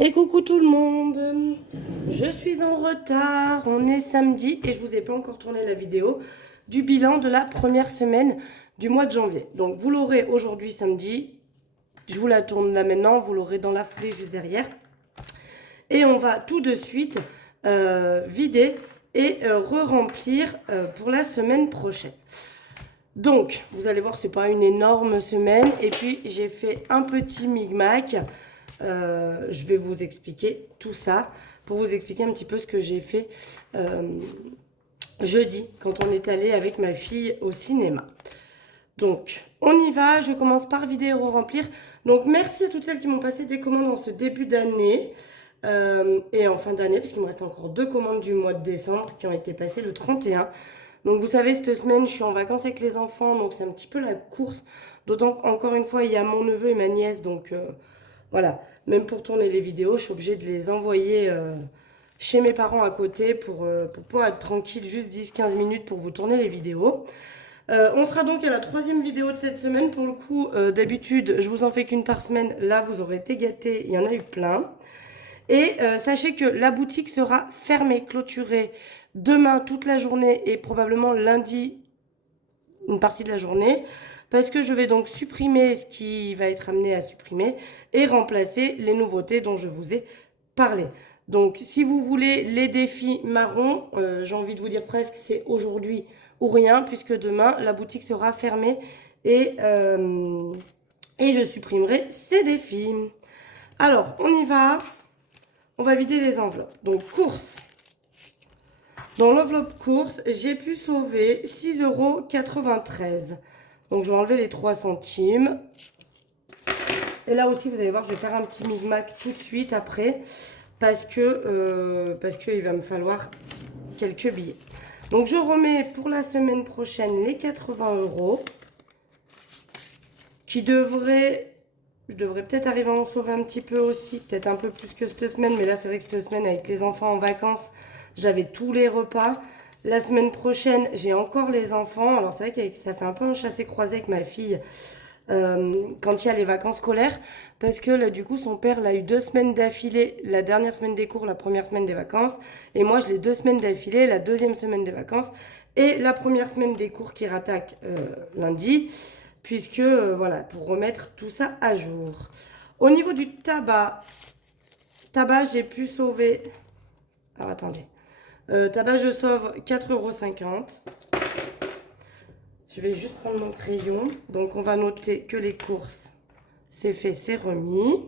Et coucou tout le monde, je suis en retard, on est samedi et je vous ai pas encore tourné la vidéo du bilan de la première semaine du mois de janvier. Donc vous l'aurez aujourd'hui samedi, je vous la tourne là maintenant, vous l'aurez dans la foulée juste derrière. Et on va tout de suite vider et re-remplir pour la semaine prochaine. Donc, vous allez voir, c'est pas une énorme semaine. Et puis, j'ai fait un petit micmac. Je vais vous expliquer tout ça pour vous expliquer un petit peu ce que j'ai fait jeudi quand on est allé avec ma fille au cinéma. Donc, on y va. Je commence par vider et remplir. Donc, merci à toutes celles qui m'ont passé des commandes en ce début d'année et en fin d'année, puisqu'il me reste encore 2 commandes du mois de décembre qui ont été passées le 31. Donc, vous savez, cette semaine, je suis en vacances avec les enfants, donc c'est un petit peu la course. D'autant qu'encore une fois, il y a mon neveu et ma nièce, donc voilà. Même pour tourner les vidéos, je suis obligée de les envoyer chez mes parents à côté pour pouvoir être tranquille juste 10-15 minutes pour vous tourner les vidéos. On sera donc à la 3e vidéo de cette semaine. Pour le coup, d'habitude, je vous en fais qu'une par semaine. Là, vous aurez été gâtés, il y en a eu plein. Et sachez que la boutique sera fermée, clôturée demain toute la journée et probablement lundi une partie de la journée. Parce que je vais donc supprimer ce qui va être amené à supprimer et remplacer les nouveautés dont je vous ai parlé. Donc si vous voulez les défis marrons, j'ai envie de vous dire presque c'est aujourd'hui ou rien, puisque demain la boutique sera fermée et je supprimerai ces défis. Alors on y va, on va vider les enveloppes. Donc course. Dans l'enveloppe course, j'ai pu sauver 6,93 €. Donc je vais enlever les 3 centimes. Et là aussi, vous allez voir, je vais faire un petit micmac tout de suite après. Parce qu'il va me falloir quelques billets. Donc je remets pour la semaine prochaine les 80 €. Je devrais peut-être arriver à en sauver un petit peu aussi. Peut-être un peu plus que cette semaine. Mais là, c'est vrai que cette semaine, avec les enfants en vacances, j'avais tous les repas. La semaine prochaine, j'ai encore les enfants. Alors c'est vrai que ça fait un peu un chassé-croisé avec ma fille quand il y a les vacances scolaires. Parce que là, du coup, son père l'a eu 2 semaines d'affilée. La dernière semaine des cours, la première semaine des vacances. Et moi, je l'ai 2 semaines d'affilée, la 2e semaine des vacances. Et la première semaine des cours qui rattaquent lundi. Puisque, voilà, pour remettre tout ça à jour. Au niveau du tabac, j'ai pu sauver... Alors, attendez. Tabac, je sauve 4,50 €. Je vais juste prendre mon crayon. Donc, on va noter que les courses, c'est fait, c'est remis.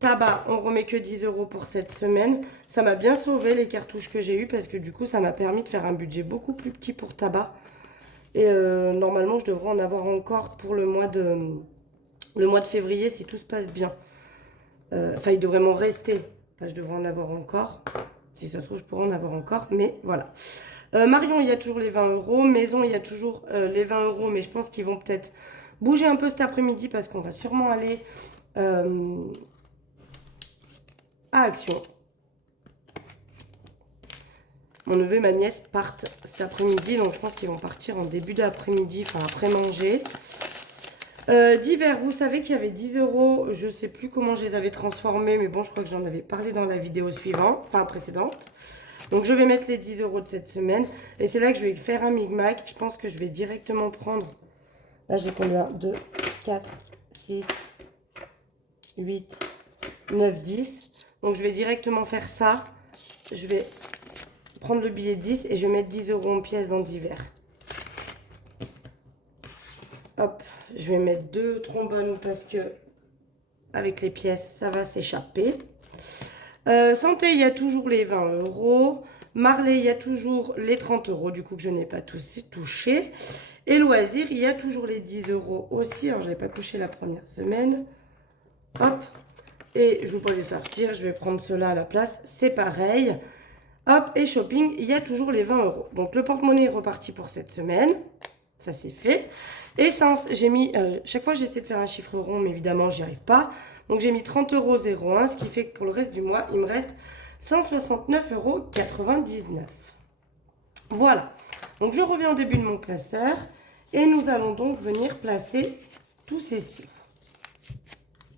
Tabac, on remet que 10 € pour cette semaine. Ça m'a bien sauvé les cartouches que j'ai eues parce que du coup, ça m'a permis de faire un budget beaucoup plus petit pour tabac. Et normalement, je devrais en avoir encore pour le mois de février si tout se passe bien. Enfin, il devrait m'en rester. Enfin, je devrais en avoir encore. Si ça se trouve, je pourrais en avoir encore. Mais voilà. Marion, il y a toujours les 20 €. Maison, il y a toujours les 20 €. Mais je pense qu'ils vont peut-être bouger un peu cet après-midi parce qu'on va sûrement aller à Action. Mon neveu et ma nièce partent cet après-midi. Donc, je pense qu'ils vont partir en début d'après-midi. Enfin, après manger. Divers, vous savez qu'il y avait 10 €, je sais plus comment je les avais transformés, mais bon, je crois que j'en avais parlé dans la vidéo suivante, enfin précédente. Donc je vais mettre les 10 € de cette semaine, et c'est là que je vais faire un micmac. Je pense que je vais directement prendre, là j'ai combien, 2, 4, 6, 8, 9, 10. Donc je vais directement faire ça, je vais prendre le billet 10 et je vais mettre 10 € en pièces dans divers. Hop, je vais mettre 2 trombones parce que avec les pièces, ça va s'échapper. Santé, il y a toujours les 20 €. Marley, il y a toujours les 30 € du coup que je n'ai pas touché. Et loisirs, il y a toujours les 10 € aussi. Alors, je n'avais pas couché la première semaine. Hop. Et je vous peux les sortir. Je vais prendre cela à la place. C'est pareil. Hop. Et shopping, il y a toujours les 20 €. Donc, le porte-monnaie est reparti pour cette semaine. Ça, c'est fait. Essence, j'ai mis... chaque fois, j'essaie de faire un chiffre rond, mais évidemment, j'y arrive pas. Donc, j'ai mis 30,01 €, ce qui fait que pour le reste du mois, il me reste 169,99 €. Voilà. Donc, je reviens au début de mon classeur. Et nous allons donc venir placer tous ces sous.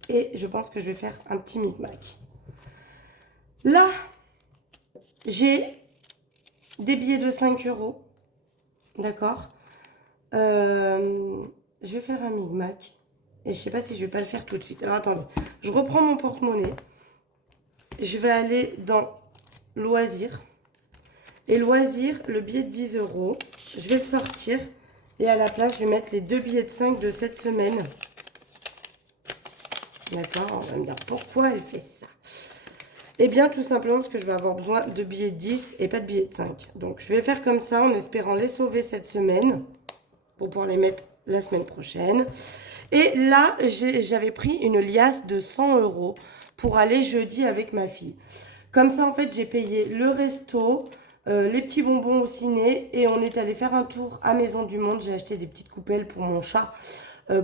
Et je pense que je vais faire un petit micmac. Là, j'ai des billets de 5 euros. D'accord. Je vais faire un micmac. Et je sais pas si je vais pas le faire tout de suite. Alors attendez, je reprends mon porte-monnaie. Je vais aller dans loisirs. Et loisirs, le billet de 10 euros. Je vais le sortir. Et à la place, je vais mettre les 2 billets de 5 de cette semaine. D'accord, on va me dire pourquoi elle fait ça. Eh bien, tout simplement parce que je vais avoir besoin de billets de 10 et pas de billets de 5. Donc, je vais faire comme ça en espérant les sauver cette semaine pour pouvoir les mettre la semaine prochaine. Et là, j'avais pris une liasse de 100 euros pour aller jeudi avec ma fille. Comme ça, en fait, j'ai payé le resto, les petits bonbons au ciné et on est allé faire un tour à Maison du Monde. J'ai acheté des petites coupelles pour mon chat,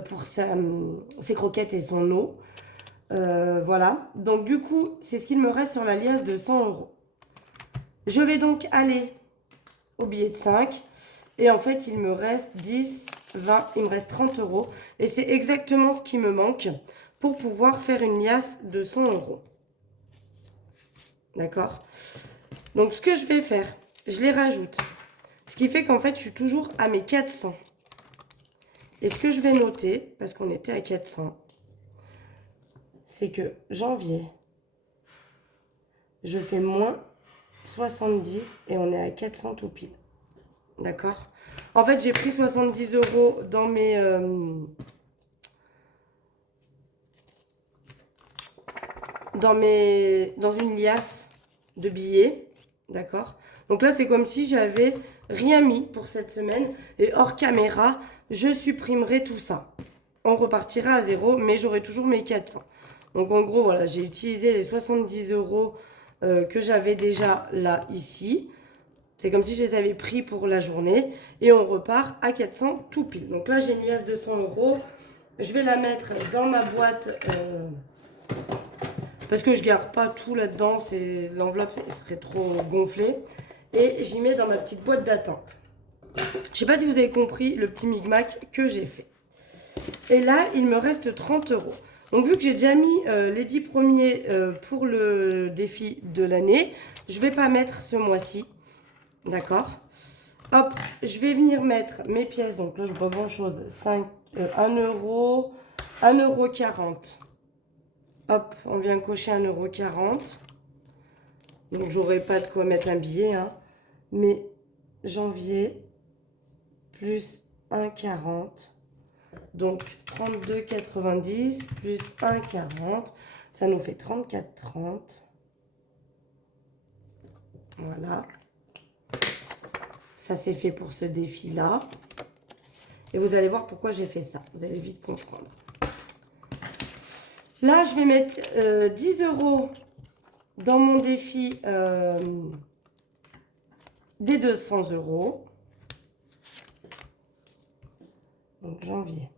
pour ses croquettes et son eau. Voilà, donc du coup, c'est ce qu'il me reste sur la liasse de 100 euros. Je vais donc aller au billet de 5. Et en fait, il me reste 10, 20, il me reste 30 euros. Et c'est exactement ce qui me manque pour pouvoir faire une liasse de 100 euros. D'accord? Donc, ce que je vais faire, je les rajoute. Ce qui fait qu'en fait, je suis toujours à mes 400. Et ce que je vais noter, parce qu'on était à 400, c'est que janvier, je fais moins 70 et on est à 400 tout pile. D'accord? En fait, j'ai pris 70 euros dans mes... dans une liasse de billets. D'accord? Donc là, c'est comme si j'avais rien mis pour cette semaine. Et hors caméra, je supprimerai tout ça. On repartira à zéro, mais j'aurai toujours mes 400. Donc en gros, voilà, j'ai utilisé les 70 euros que j'avais déjà là, ici. C'est comme si je les avais pris pour la journée. Et on repart à 400 tout pile. Donc là, j'ai une liasse de 100 euros. Je vais la mettre dans ma boîte... parce que je garde pas tout là-dedans. L'enveloppe serait trop gonflée. Et j'y mets dans ma petite boîte d'attente. Je sais pas si vous avez compris le petit micmac que j'ai fait. Et là, il me reste 30 euros. Donc, vu que j'ai déjà mis les 10 premiers pour le défi de l'année, je vais pas mettre ce mois-ci. D'accord? Hop, je vais venir mettre mes pièces. Donc là, je vois pas grand-chose. 1 euro, 1,40 €. Hop, on vient cocher 1,40 €. Donc, j'aurai pas de quoi mettre un billet. Hein. Mais janvier, plus 1,40 €. Donc, 32,90 plus 1,40. Ça nous fait 34,30. Voilà. Ça, c'est fait pour ce défi-là. Et vous allez voir pourquoi j'ai fait ça. Vous allez vite comprendre. Là, je vais mettre 10 euros dans mon défi des 200 euros. Donc, janvier.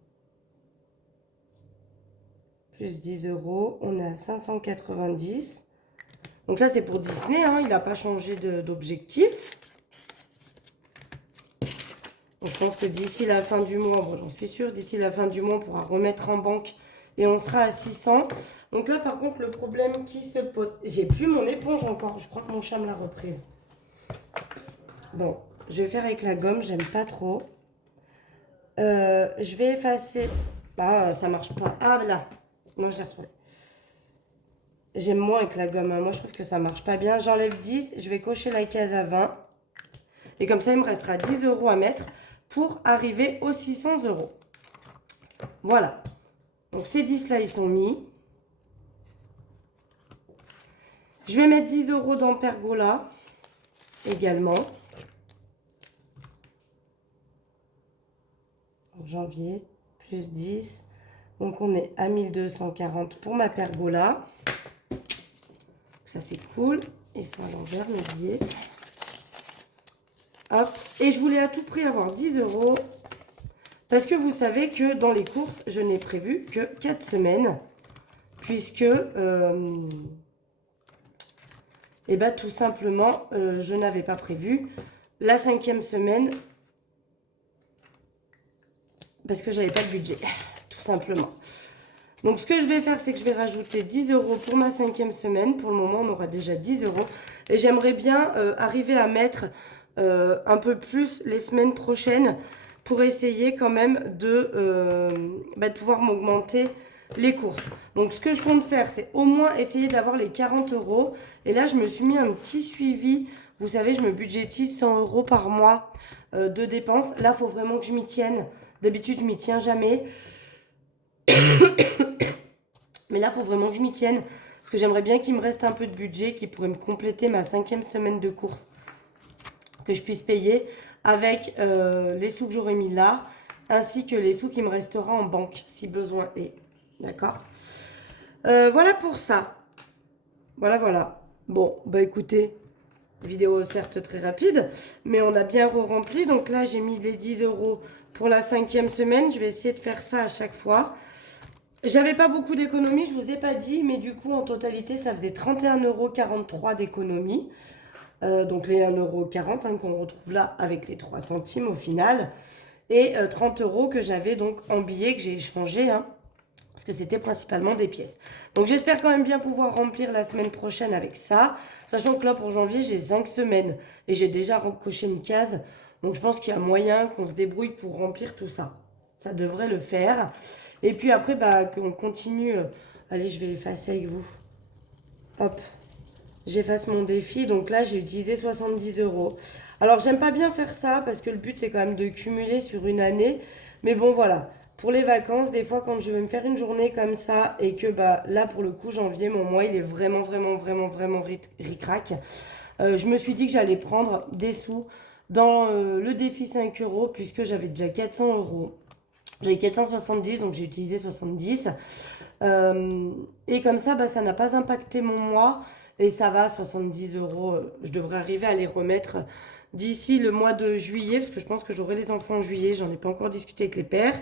Plus 10 euros. On est à 590. Donc, ça, c'est pour Disney. Hein, il n'a pas changé d'objectif. Donc, je pense que d'ici la fin du mois, bon, j'en suis sûre, d'ici la fin du mois, on pourra remettre en banque et on sera à 600. Donc là, par contre, le problème qui se pose... J'ai plus mon éponge encore. Je crois que mon chat me l'a reprise. Bon, je vais faire avec la gomme. J'aime pas trop. Je vais effacer... Ah, ça marche pas. Ah, là. Non, je l'ai retrouvé. J'aime moins avec la gomme. Hein. Moi, je trouve que ça marche pas bien. J'enlève 10. Je vais cocher la case à 20. Et comme ça, il me restera 10 euros à mettre pour arriver aux 600 euros. Voilà. Donc, ces 10 là, ils sont mis. Je vais mettre 10 euros dans Pergola également. Donc, janvier, plus 10. Donc, on est à 1240 pour ma Pergola. Ça, c'est cool. Ils sont à l'envers, mes billets. Hop. Et je voulais à tout prix avoir 10 euros. Parce que vous savez que dans les courses, je n'ai prévu que 4 semaines. Puisque, et ben, tout simplement, je n'avais pas prévu la 5e semaine. Parce que j'avais pas de budget. Tout simplement. Donc ce que je vais faire, c'est que je vais rajouter 10 € pour ma 5e semaine. Pour le moment, on aura déjà 10 €. Et j'aimerais bien arriver à mettre un peu plus les semaines prochaines pour essayer quand même de pouvoir m'augmenter les courses. Donc ce que je compte faire, c'est au moins essayer d'avoir les 40 €. Et là, je me suis mis un petit suivi. Vous savez, je me budgétise 100 € par mois de dépenses. Là, il faut vraiment que je m'y tienne. D'habitude, je m'y tiens jamais. Mais là, il faut vraiment que je m'y tienne. Parce que j'aimerais bien qu'il me reste un peu de budget qui pourrait me compléter ma 5e semaine de course. Que je puisse payer avec les sous que j'aurais mis là. Ainsi que les sous qui me restera en banque si besoin est. D'accord. Voilà pour ça. Voilà. Bon, bah écoutez, vidéo certes très rapide, mais on a bien rempli. Donc là, j'ai mis les 10 € pour la 5e semaine. Je vais essayer de faire ça à chaque fois. J'avais pas beaucoup d'économies, je vous ai pas dit, mais du coup, en totalité, ça faisait 31,43 € d'économie. Donc les 1,40 € hein, qu'on retrouve là avec les 3 centimes au final. Et 30 € que j'avais donc en billets que j'ai échangé, hein, parce que c'était principalement des pièces. Donc j'espère quand même bien pouvoir remplir la semaine prochaine avec ça. Sachant que là pour janvier j'ai 5 semaines et j'ai déjà recoché une case. Donc je pense qu'il y a moyen qu'on se débrouille pour remplir tout ça. Ça devrait le faire. Et puis après qu'on continue. Allez, je vais effacer avec vous. Hop. J'efface mon défi. Donc là j'ai utilisé 70 €. Alors j'aime pas bien faire ça parce que le but c'est quand même de cumuler sur une année. Mais bon voilà. Pour les vacances, des fois quand je vais me faire une journée comme ça et que là pour le coup janvier, mon mois il est vraiment ric-rac. Je me suis dit que j'allais prendre des sous dans le défi 5 € puisque j'avais déjà 400 €. J'avais 470 donc j'ai utilisé 70. Et comme ça, ça n'a pas impacté mon mois. Et ça va, 70 €. Je devrais arriver à les remettre d'ici le mois de juillet, parce que je pense que j'aurai les enfants en juillet. J'en ai pas encore discuté avec les pères.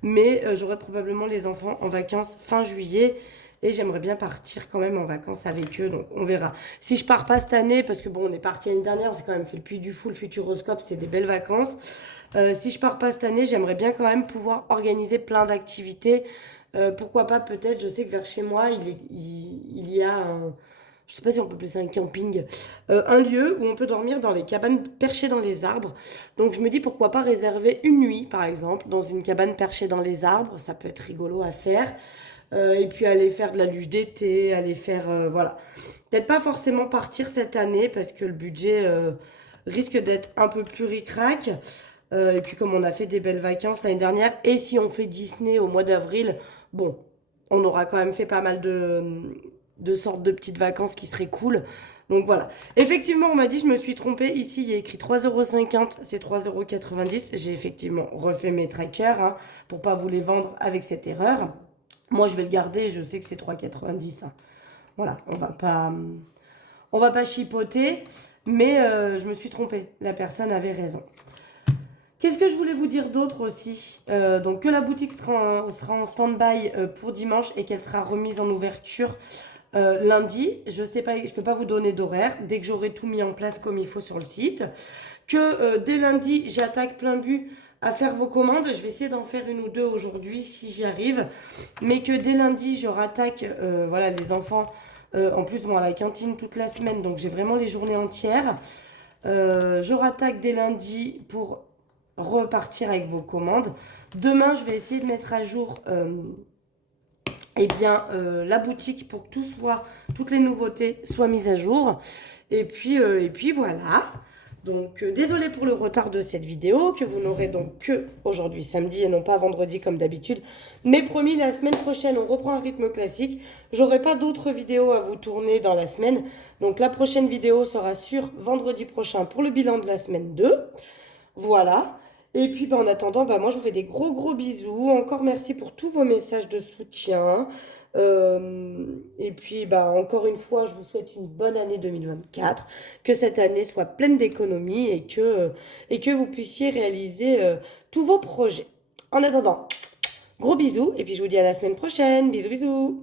Mais j'aurai probablement les enfants en vacances fin juillet. Et j'aimerais bien partir quand même en vacances avec eux. Donc on verra. Si je pars pas cette année, parce que bon, on est parti l'année dernière, on s'est quand même fait le Puy du Fou, le Futuroscope, c'est des belles vacances. Si je pars pas cette année, j'aimerais bien quand même pouvoir organiser plein d'activités. Pourquoi pas, peut-être, je sais que vers chez moi, il y a un, je sais pas si on peut appeler ça un camping, un lieu où on peut dormir dans les cabanes perchées dans les arbres. Donc je me dis pourquoi pas réserver une nuit, par exemple, dans une cabane perchée dans les arbres. Ça peut être rigolo à faire. Et puis aller faire de la luge d'été, aller faire, voilà. Peut-être pas forcément partir cette année parce que le budget risque d'être un peu plus ric-rac. Et puis comme on a fait des belles vacances l'année dernière, et si on fait Disney au mois d'avril, bon, on aura quand même fait pas mal de sortes de petites vacances qui seraient cool. Donc voilà. Effectivement, on m'a dit, je me suis trompée. Ici, il y a écrit 3,50 €, c'est 3,90 €. J'ai effectivement refait mes trackers hein, pour pas vous les vendre avec cette erreur. Moi, je vais le garder, je sais que c'est 3,90 €. Hein. Voilà, on va pas chipoter, mais je me suis trompée. La personne avait raison. Qu'est-ce que je voulais vous dire d'autre aussi donc que la boutique sera en stand-by pour dimanche et qu'elle sera remise en ouverture lundi. Je sais pas, je peux pas vous donner d'horaire dès que j'aurai tout mis en place comme il faut sur le site. Que dès lundi, j'attaque plein but à faire vos commandes. Je vais essayer d'en faire une ou deux aujourd'hui si j'y arrive. Mais que dès lundi, je rattaque voilà, les enfants. En plus, à la cantine toute la semaine, donc j'ai vraiment les journées entières. Je rattaque dès lundi pour repartir avec vos commandes. Demain, je vais essayer de mettre à jour la boutique pour que toutes les nouveautés soient mises à jour. Et puis voilà. Donc désolé pour le retard de cette vidéo que vous n'aurez donc que aujourd'hui samedi et non pas vendredi comme d'habitude. Mais promis, la semaine prochaine, on reprend un rythme classique. J'aurai pas d'autres vidéos à vous tourner dans la semaine. Donc la prochaine vidéo sera sur vendredi prochain pour le bilan de la semaine 2. Voilà. Et puis en attendant, moi je vous fais des gros bisous. Encore merci pour tous vos messages de soutien. Et puis encore une fois, je vous souhaite une bonne année 2024. Que cette année soit pleine d'économies et que vous puissiez réaliser tous vos projets. En attendant, gros bisous et puis je vous dis à la semaine prochaine. Bisous.